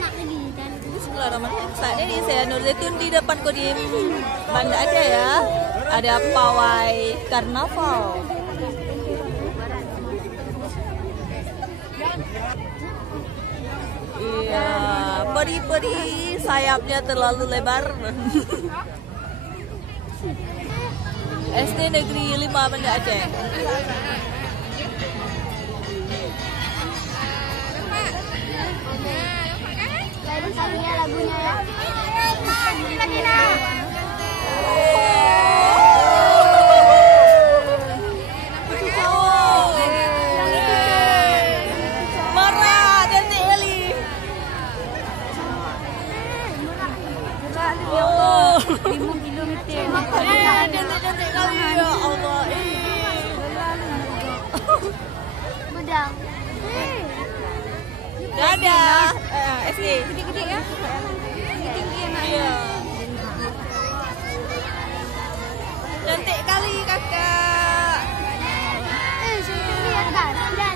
Bismillahirrahmanirrahim. Saat ini saya Nur Zaitun di depan Kodim Banda Aceh ya. Ada pawai karnaval. Iya, peri-peri sayapnya terlalu lebar. SD Negeri 5 Banda Aceh. Lagunya ya. Marah dan Eli. Oh, 5 kilometer. cantik kali ya Allah. Bedang. Dadah. SD. Gede-gede ya. Tinggi anak. Iya. Cantik kali kakak. Lihat kan? Ada.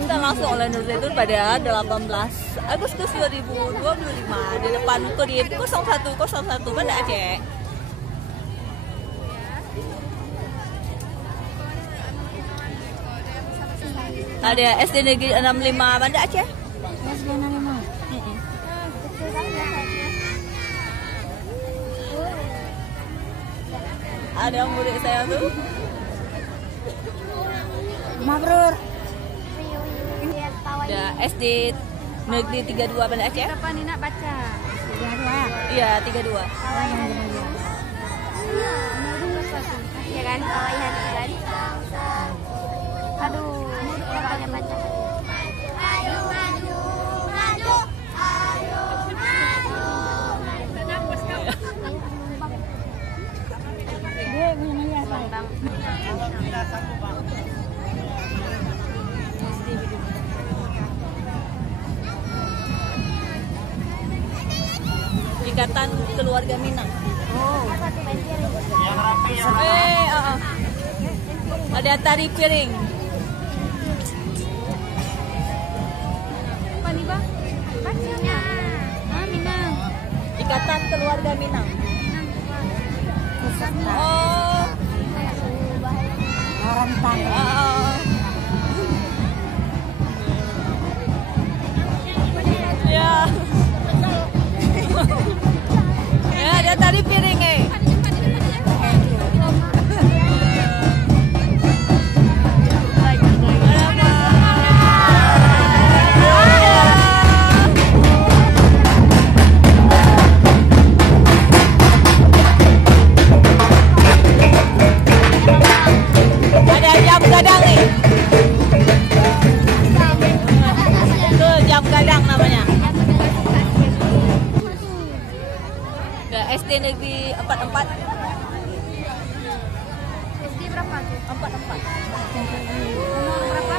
Kita langsung oleh Nur Zaitun pada 18 Agustus 2025 di depan Kodim 0101 Banda Aceh. Ada SD Negeri 65 Banda Aceh. SD 65. Ada murid saya tuh. Mabrur. Ada SD Negeri 32 Banda Aceh. Kapan ini nak baca? 32. Iya, 32. Ya kan, kawayan kan. Aduh, banyak baca. Ayo maju, maju, ayo maju. Ikatan Keluarga Minang. Oh. Ada tari piring. Apa nih, Bang? Bacanya. Minang. Ikatan Keluarga Minang. Oh. Rantang. Ya. Ya, ada tari piring Ada jam gadang nih. Tuh jam gadang namanya. Ada SD Negeri 44. SD berapa tuh? 44. Nomor berapa?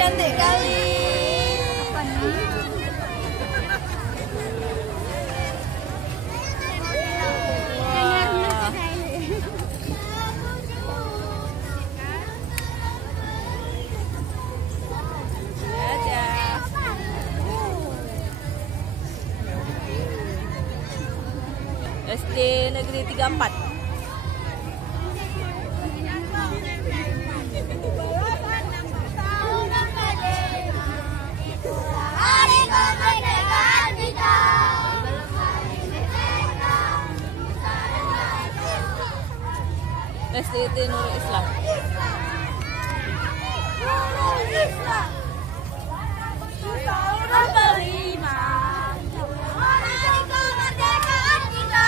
Cantik kali. Apa nih? SD Negeri 34. Hari kemerdekaan kita. SDT Nurul Islam. Nurul Islam. 2005. Hari kemerdekaan kita.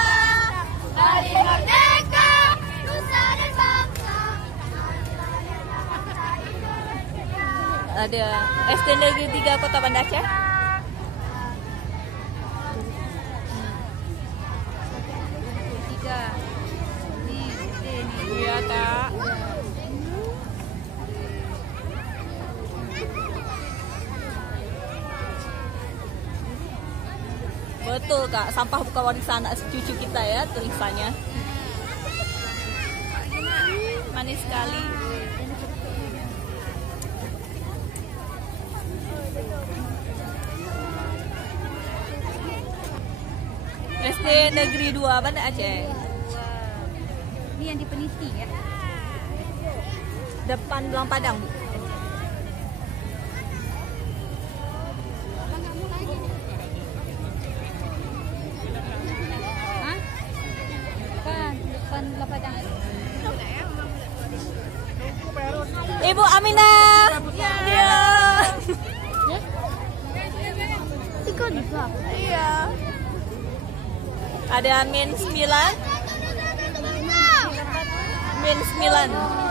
Hari merdeka, nusa dan bangsa. Ada SD Negeri 3 Kota Banda Aceh. Iya, Kak. Betul Kak, sampah bukan warisan anak cucu kita ya tulisannya. Manis sekali. SD Negeri 2 Banda Aceh. Ini yang di Peniti ya. Depan Belang Padang, Bu. Hah? Depan Lapadang. Ibu Aminah. Iya. Ikut juga. Iya. Ada min 9. Min 9.